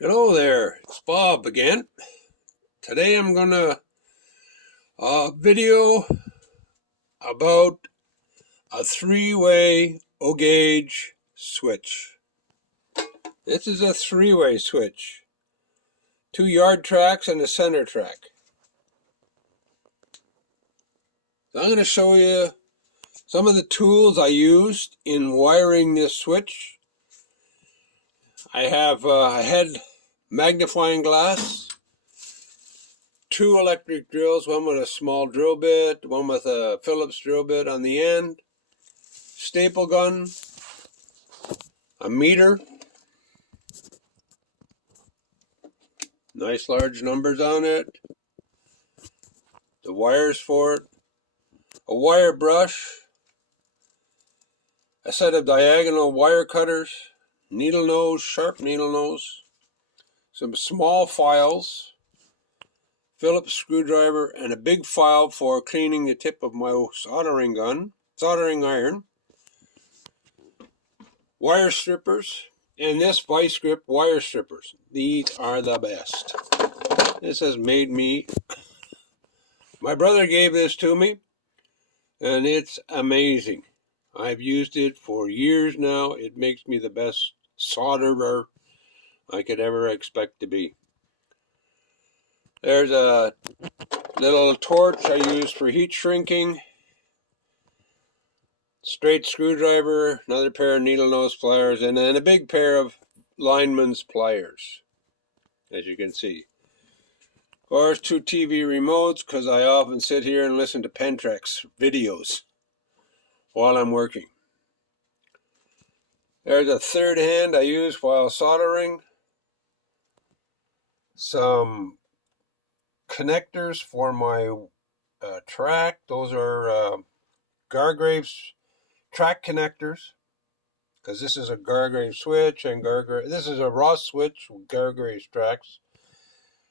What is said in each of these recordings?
Hello there, it's Bob again. Today I'm gonna video about a three-way O-gauge switch. This is a three-way switch. 2 yard tracks and a center track. So I'm gonna show you some of the tools I used in wiring this switch. I have a head magnifying glass, 2 electric drills, one with a small drill bit, one with a Phillips drill bit on the end, staple gun, a meter, nice large numbers on it, the wires for it, a wire brush, a set of diagonal wire cutters, needle nose, sharp needle nose, some small files, Phillips screwdriver, and a big file for cleaning the tip of my soldering iron, wire strippers, and this vice grip wire strippers. These are the best. This has made me, my brother gave this to me, and it's amazing. I've used it for years now. It makes me the best solderer I could ever expect to be. There's a little torch I use for heat shrinking, straight screwdriver, another pair of needle nose pliers, and then a big pair of lineman's pliers, as you can see. Of course, 2 TV remotes, because I often sit here and listen to Pentrax videos while I'm working. There's a third hand I use while soldering, some connectors for my track. Those are Gargraves track connectors, because this is a Gargrave switch, and this is a Ross switch with Gargraves tracks.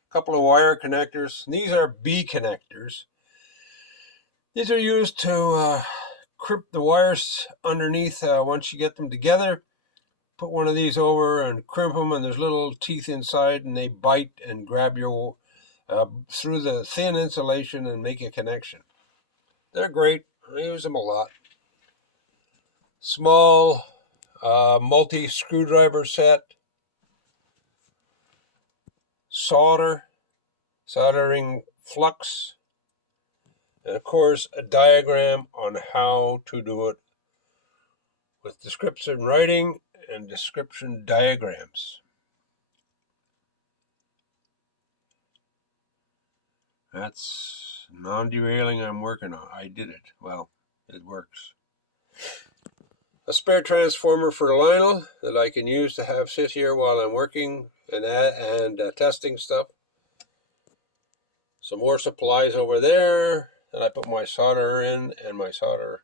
A couple of wire connectors. These are B connectors. These are used to crimp the wires underneath once you get them together. Put one of these over and crimp them, and there's little teeth inside, and they bite and grab your through the thin insulation and make a connection. They're great. I use them a lot. Small multi screwdriver set, soldering flux, and of course a diagram on how to do it with description writing and description diagrams. That's non-derailing I'm working on. I did it. Well, it works. A spare transformer for Lionel that I can use to have sit here while I'm working and testing stuff. Some more supplies over there that I put my solder in, and my solder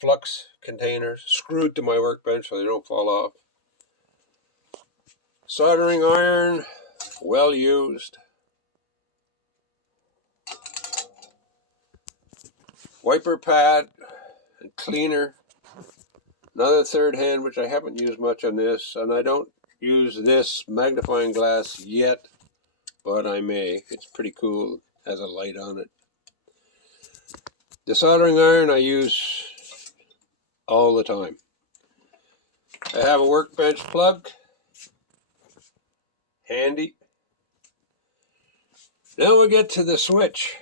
flux containers screwed to my workbench so they don't fall off. Soldering iron, well used. Wiper pad and cleaner. Another third hand, which I haven't used much on this, and I don't use this magnifying glass yet, but I may. It's pretty cool, has a light on it. The soldering iron I use all the time. I have a workbench plug, handy. Now we get to the switch.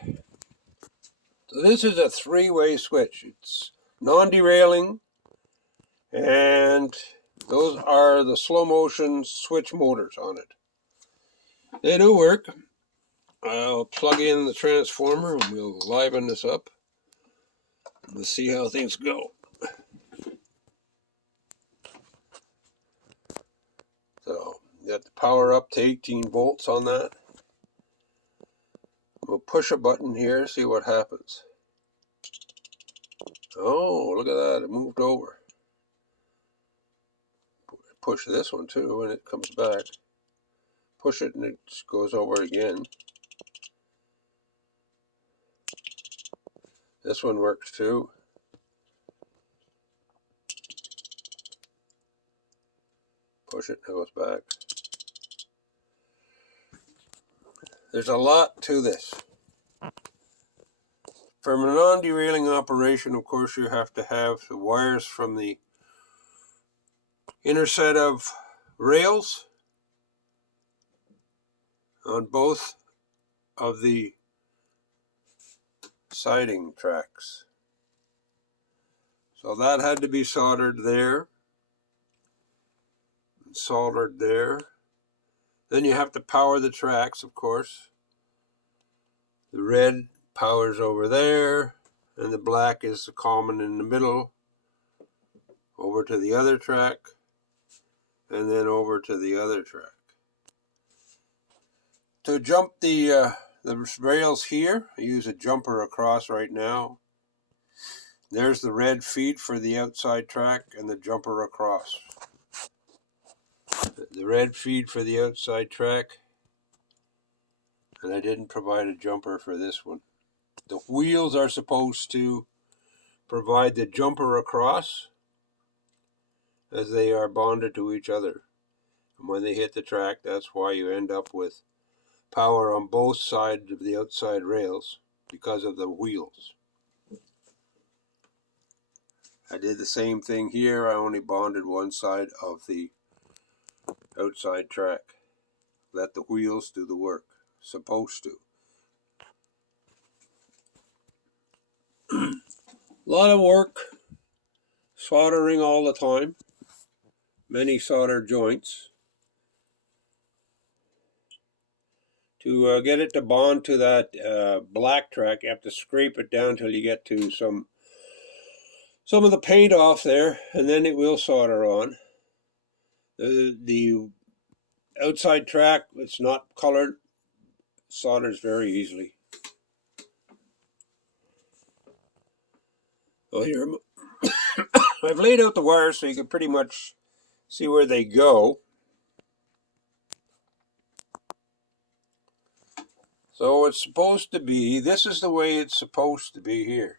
So this is a three-way switch. It's non-derailing, and those are the slow motion switch motors on it. They do work. I'll plug in the transformer and we'll liven this up. Let's see how things go. So, got the power up to 18 volts on that. We'll push a button here, see what happens. Oh, look at that, it moved over. Push this one too, and it comes back. Push it and it goes over again. This one works too. Push it and it goes back. There's a lot to this. For a non-derailing operation, of course, you have to have the wires from the inner set of rails on both of the siding tracks. So that had to be soldered there, and soldered there. Then you have to power the tracks, of course. The red powers over there, and the black is the common in the middle, over to the other track, and then over to the other track. To jump the rails here, I use a jumper across right now. There's the red feed for the outside track and the jumper across. The red feed for the outside track, and I didn't provide a jumper for this one. The wheels are supposed to provide the jumper across as they are bonded to each other. And when they hit the track, that's why you end up with power on both sides of the outside rails because of the wheels. I did the same thing here. I only bonded one side of the outside track. Let the wheels do the work. Supposed to. A lot of work, soldering all the time, many solder joints. To get it to bond to that black track, you have to scrape it down till you get to some of the paint off there, and then it will solder on. The outside track, it's not colored, solders very easily. So here, I've laid out the wires so you can pretty much see where they go. So it's supposed to be, this is the way it's supposed to be here.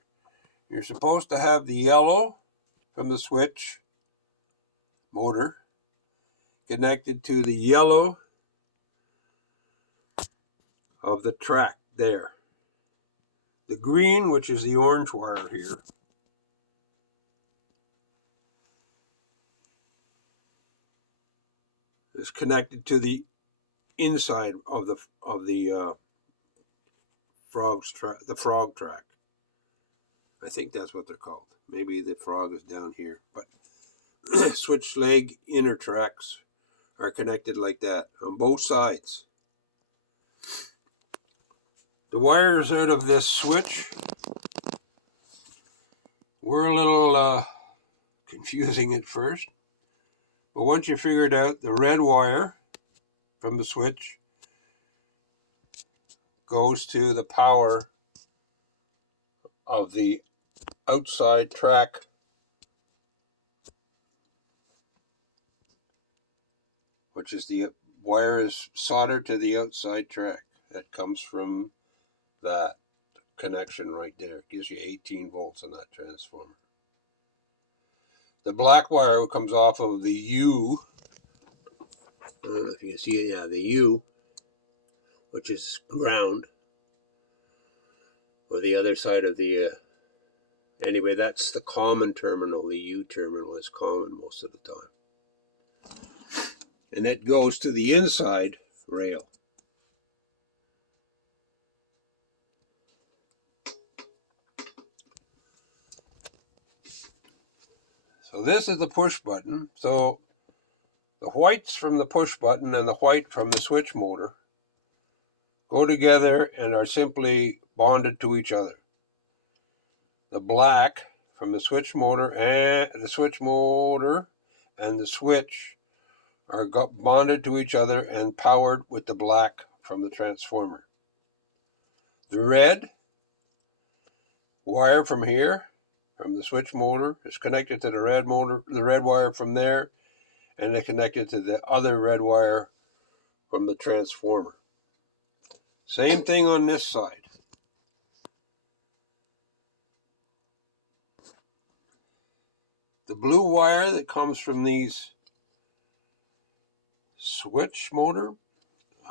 You're supposed to have the yellow from the switch motor connected to the yellow of the track there. The green, which is the orange wire here, is connected to the inside of the frog track. I think that's what they're called. Maybe the frog is down here, but switch leg inner tracks are connected like that on both sides. The wires out of this switch were a little confusing at first, but once you figured out the red wire from the switch goes to the power of the outside track, which is the wire is soldered to the outside track. That comes from that connection right there. It gives you 18 volts on that transformer. The black wire comes off of the U. I don't know if you can see it. Yeah, the U, which is ground, or the other side of the anyway, that's the common terminal. The U terminal is common most of the time. And that goes to the inside rail. So this is the push button. So the whites from the push button and the white from the switch motor go together and are simply bonded to each other. The black from the switch motor and the switch are bonded to each other and powered with the black from the transformer. The red wire from here, from the switch motor, is connected to the red wire from there, and they're connected to the other red wire from the transformer. Same thing on this side. The blue wire that comes from these switch motor,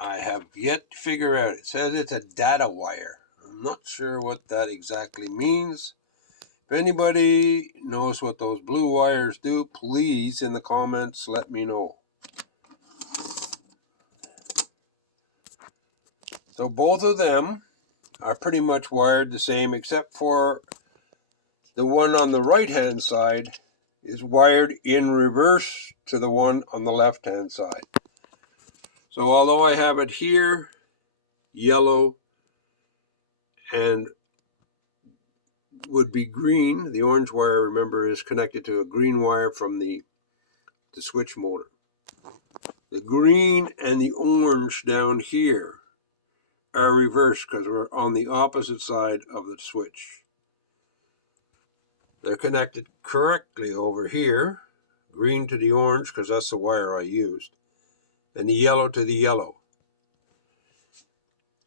I have yet to figure out. It says it's a data wire. I'm not sure what that exactly means. If anybody knows what those blue wires do, please in the comments let me know. So both of them are pretty much wired the same, except for the one on the right hand side is wired in reverse to the one on the left hand side. So although I have it here yellow and would be green, the orange wire, remember, is connected to a green wire from the switch motor. The green and the orange down here are reversed because we're on the opposite side of the switch. They're connected correctly over here, green to the orange because that's the wire I used, and the yellow to the yellow.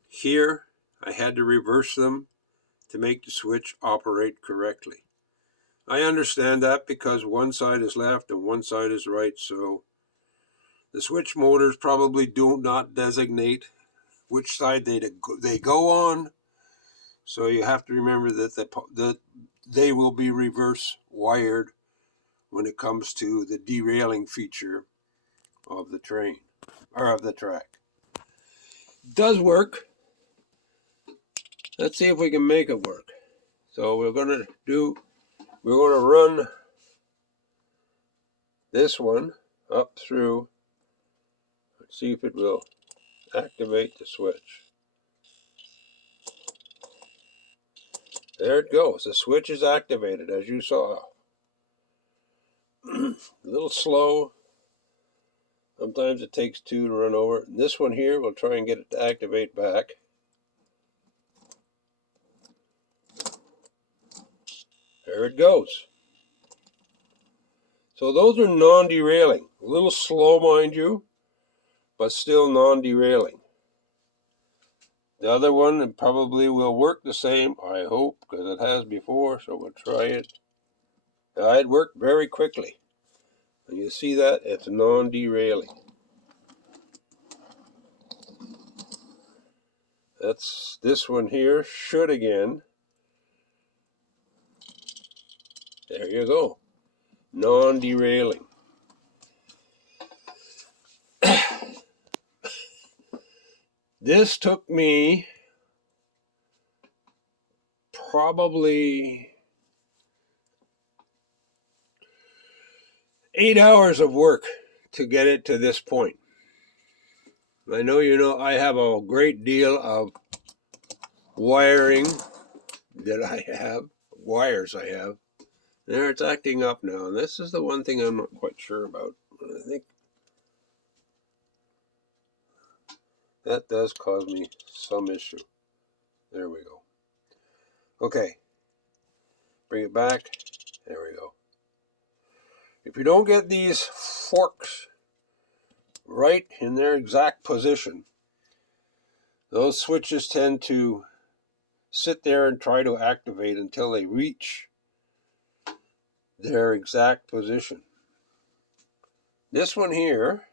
Here I had to reverse them to make the switch operate correctly. I understand that because one side is left and one side is right, so the switch motors probably do not designate which side they go on, so you have to remember that they will be reverse wired when it comes to the derailing feature of the train, or of the track. It does work. Let's see if we can make it work. So we're going to run this one up through. Let's see if it will activate the switch. There it goes. The switch is activated, as you saw. A little slow. Sometimes it takes two to run over. And this one here, we'll try and get it to activate back. There it goes. So those are non-derailing. A little slow, mind you, but still non-derailing. The other one probably will work the same, I hope, because it has before, so we'll try it. It worked very quickly. And you see that? It's non-derailing. That's this one here should again. There you go. Non-derailing. This took me probably 8 hours of work to get it to this point. I know you know I have a great deal of wiring that I have, wires I have. There, it's acting up now. And this is the one thing I'm not quite sure about. I think that does cause me some issue. There we go. Okay. Bring it back. There we go. If you don't get these forks right in their exact position, those switches tend to sit there and try to activate until they reach their exact position. This one here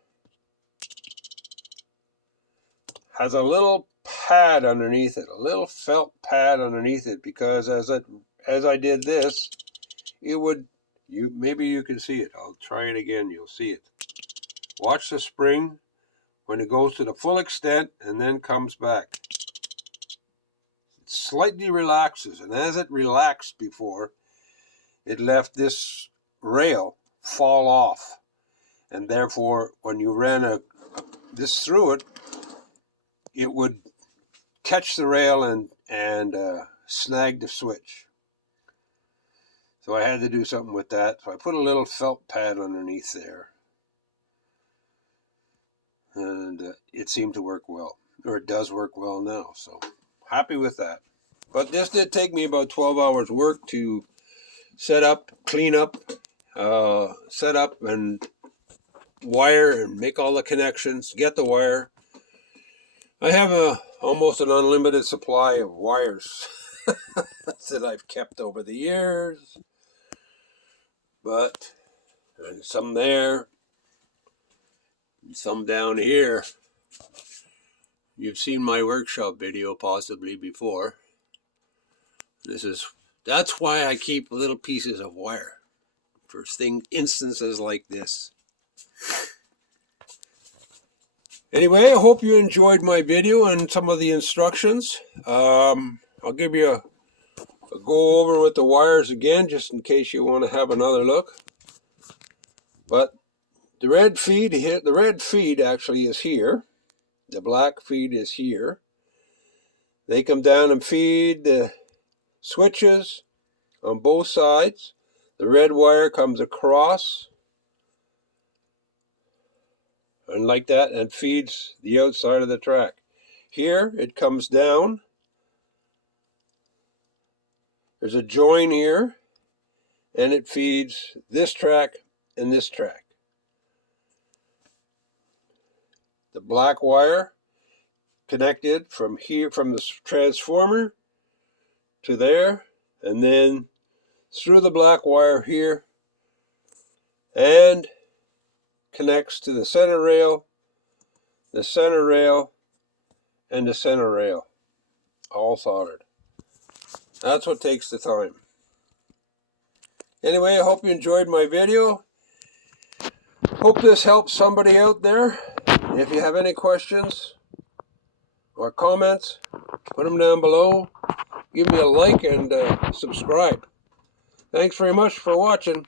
has a little pad underneath it, a little felt pad underneath it, because as I did this, it would, maybe you can see it. I'll try it again, you'll see it. Watch the spring when it goes to the full extent and then comes back. It slightly relaxes, and as it relaxed before, it left this rail fall off, and therefore when you ran this through it, it would catch the rail and snag the switch. So I had to do something with that. So I put a little felt pad underneath there, and it seemed to work well, or it does work well now. So happy with that. But this did take me about 12 hours work to set up, clean up, set up and wire and make all the connections, get the wire. I have almost an unlimited supply of wires that I've kept over the years, but some there, and some down here. You've seen my workshop video possibly before. That's why I keep little pieces of wire for instances like this. Anyway, I hope you enjoyed my video and some of the instructions. I'll give you a go over with the wires again, just in case you want to have another look. But the red feed actually is here. The black feed is here. They come down and feed the switches on both sides. The red wire comes across and like that and feeds the outside of the track. Here it comes down. There's a join here and it feeds this track and this track. The black wire connected from here, from the transformer to there, and then through the black wire here and connects to the center rail, and the center rail, all soldered. That's what takes the time. Anyway, I hope you enjoyed my video. Hope this helps somebody out there. If you have any questions or comments, put them down below. Give me a like and subscribe. Thanks very much for watching.